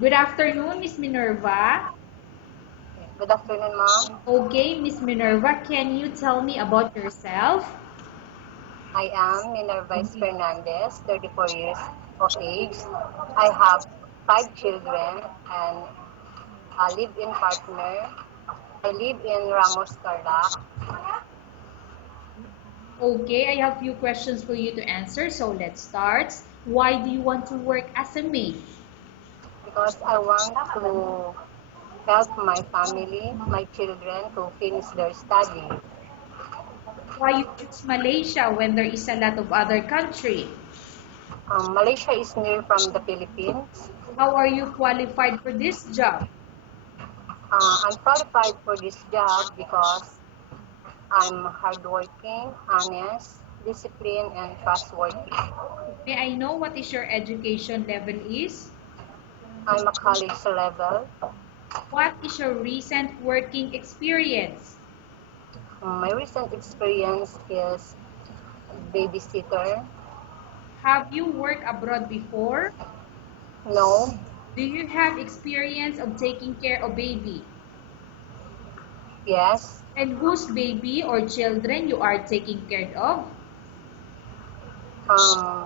Good afternoon, Miss Minerva. Good afternoon, ma'am. Okay, Miss Minerva, can you tell me about yourself? I am Minerva Fernandez, 34 years of age. I have five children and a live-in partner. I live in Ramos, Tarlac Okay, I have few questions for you to answer, so let's start. Why do you want to work as a maid? because I want to help my family, my children to finish their study. Why you choose Malaysia when there is a lot of other country? Malaysia is near from the Philippines. How are you qualified for this job? I'm qualified for this job because I'm hardworking, honest, disciplined, and trustworthy. May I know what is your education level is? I'm a college level. What is your recent working experience? My recent experience is babysitter. Have you worked abroad before? No, Do you have experience of taking care of baby? yes. And whose baby or children you are taking care of? Um,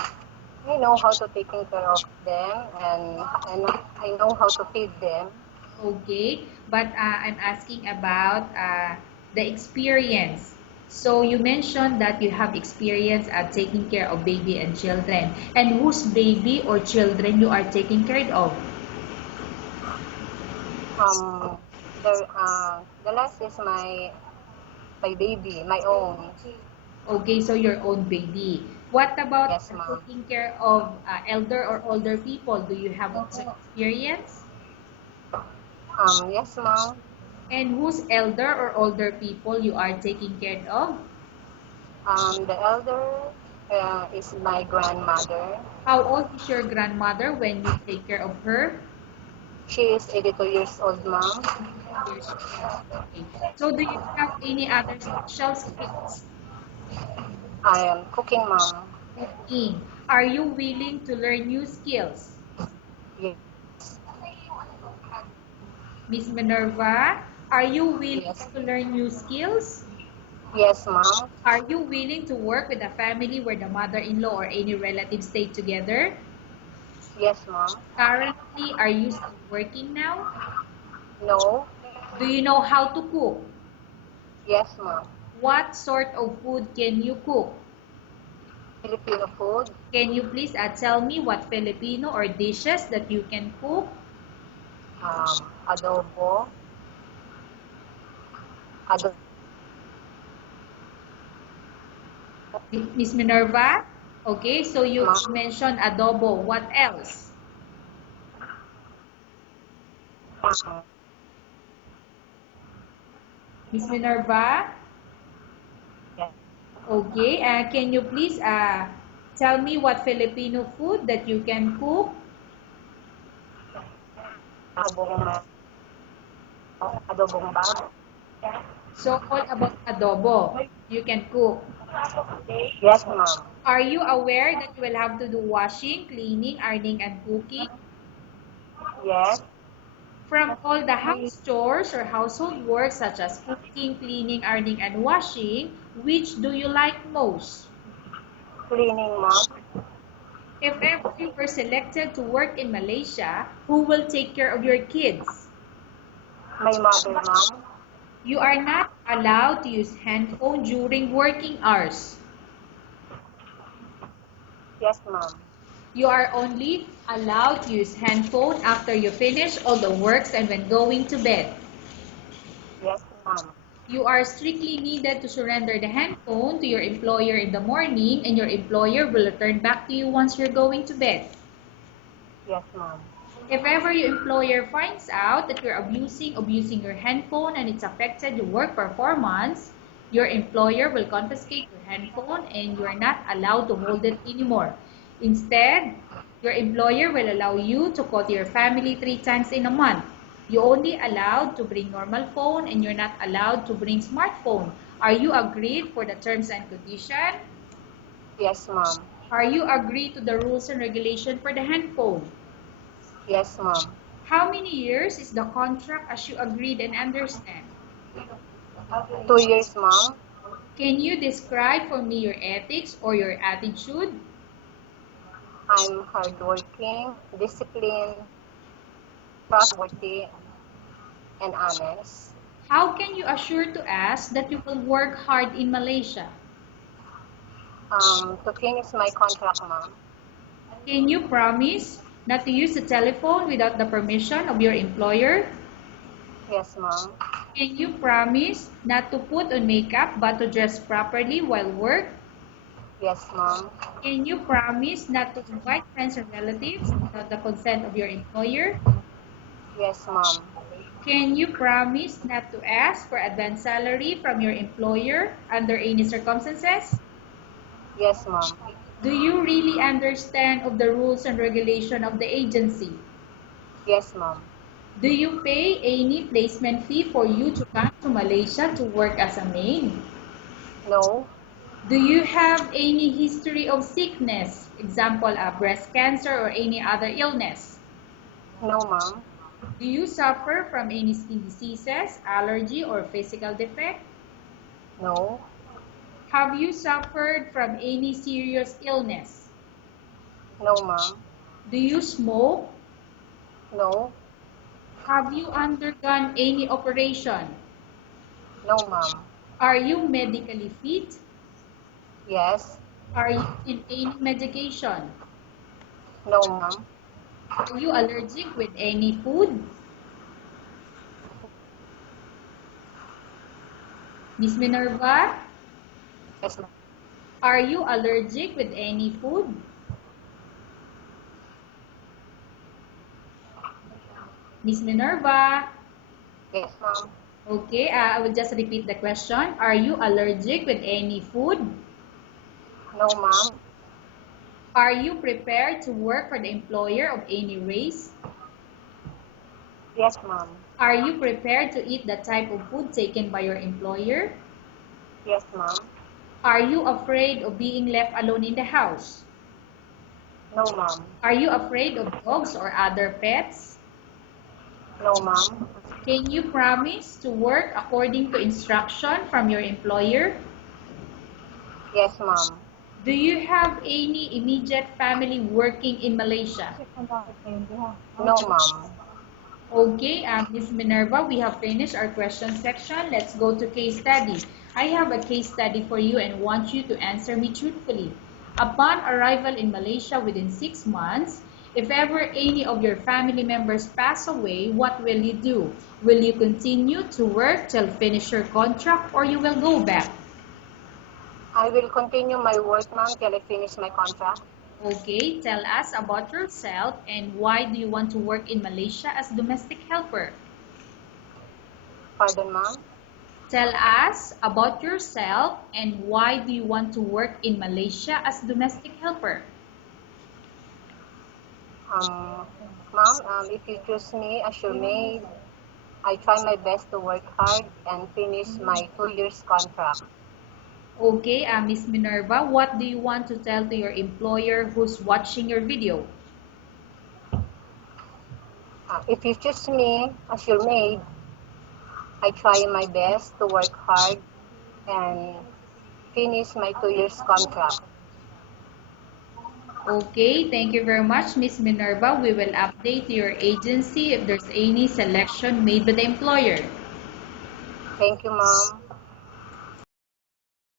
I know how to taking care of them and I know how to feed them. Okay, but I'm asking about the experience. So you mentioned that you have experience at taking care of baby and children. And whose baby or children you are taking care of? Um, the last is my baby, my own. Okay, so your own baby. What about Yes, ma'am. taking care of elder or older people? Do you have also experience? Yes, ma'am. And whose elder or older people you are taking care of? The elder is my grandmother. How old is your grandmother when you take care of her? She is 82 years old, ma'am. Years old. Okay. So do you have any other special skills? I am cooking, ma'am. Cooking. Are you willing to learn new skills? Yes, Miss Minerva, are you willing yes, to learn new skills? yes, ma'am. Are you willing to work with a family where the mother-in-law or any relatives stay together? Yes, ma'am. Currently, are you still working now? No, Do you know how to cook? yes, ma'am. What sort of food can you cook? Filipino food, Can you please tell me what Filipino or dishes that you can cook? adobo, adobo, Miss Minerva? Okay, so you ma'am. mentioned adobo. What else? Miss Minerva? Yes, Okay, can you please tell me what Filipino food that you can cook? adobong, adobong bag. So, all about adobo. You can cook. Yes, ma'am. Are you aware that you will have to do washing, cleaning, ironing, and cooking? Yes, From all the house chores or household work such as cooking, cleaning, ironing, and washing, which do you like most? cleaning, ma'am. If ever you were selected to work in Malaysia, who will take care of your kids? My mother, ma'am. You are not allowed to use handphone during working hours. Yes, ma'am. You are only allowed to use handphone after you finish all the works and when going to bed. Yes, ma'am. You are strictly needed to surrender the handphone to your employer in the morning and your employer will return back to you once you're going to bed. Yes, ma'am. If ever your employer finds out that you're abusing your handphone and it's affected your work performance, your employer will confiscate your handphone and you are not allowed to hold it anymore. Instead, your employer will allow you to call your family 3 times in a month. You only allowed to bring normal phone and you're not allowed to bring smartphone. Are you agreed for the terms and condition? Yes, ma'am. Are you agreed to the rules and regulation for the handphone? Yes, ma'am. How many years is the contract as you agreed and understand? 2 years, ma'am. Can you describe for me your ethics or your attitude? I'm hardworking, disciplined, trustworthy, and honest. How can you assure to us that you will work hard in Malaysia? To finish my contract, ma'am. Can you promise not to use the telephone without the permission of your employer? Yes, ma'am. Can you promise not to put on makeup but to dress properly while work? Yes, ma'am. Can you promise not to invite friends or relatives without the consent of your employer? Yes, ma'am. Can you promise not to ask for advance salary from your employer under any circumstances? Yes, ma'am. Do you really understand of the rules and regulation of the agency? Yes, ma'am. Do you pay any placement fee for you to come to Malaysia to work as a maid? No. Do you have any history of sickness, example, breast cancer or any other illness? No, ma'am. Do you suffer from any skin diseases, allergy, or physical defect? No. Have you suffered from any serious illness? No, ma'am. Do you smoke? No. Have you undergone any operation? No, ma'am. Are you medically fit? Yes. Are you in any medication? No, ma'am. Are you allergic with any food? Miss Minerva, Yes, ma'am. are you allergic with any food? Miss Minerva, Yes, ma'am. okay, I will just repeat the question. Are you allergic with any food? No, ma'am. Are you prepared to work for the employer of any race? Yes, ma'am. Are you prepared to eat the type of food taken by your employer? Yes, ma'am. Are you afraid of being left alone in the house? No, ma'am. Are you afraid of dogs or other pets? No, ma'am. Can you promise to work according to instruction from your employer? Yes, ma'am. Do you have any immediate family working in Malaysia? No, ma'am. Okay, Ms. Minerva, we have finished our question section. Let's go to case study. I have a case study for you and want you to answer me truthfully. Upon arrival in Malaysia within 6 months, if ever any of your family members pass away, what will you do? Will you continue to work till finish your contract or you will go back? I will continue my work, ma'am, till I finish my contract. Okay, tell us about yourself and why do you want to work in Malaysia as domestic helper? Pardon, ma'am. Tell us about yourself and why do you want to work in Malaysia as domestic helper? Ma'am, if you choose me as your maid, I try my best to work hard and finish my 2 years contract. Okay, Miss Minerva, what do you want to tell to your employer who's watching your video? If you choose me as your maid, I try my best to work hard and finish my 2 years contract. Okay, thank you very much, Miss Minerva. We will update your agency if there's any selection made by the employer. Thank you, ma'am.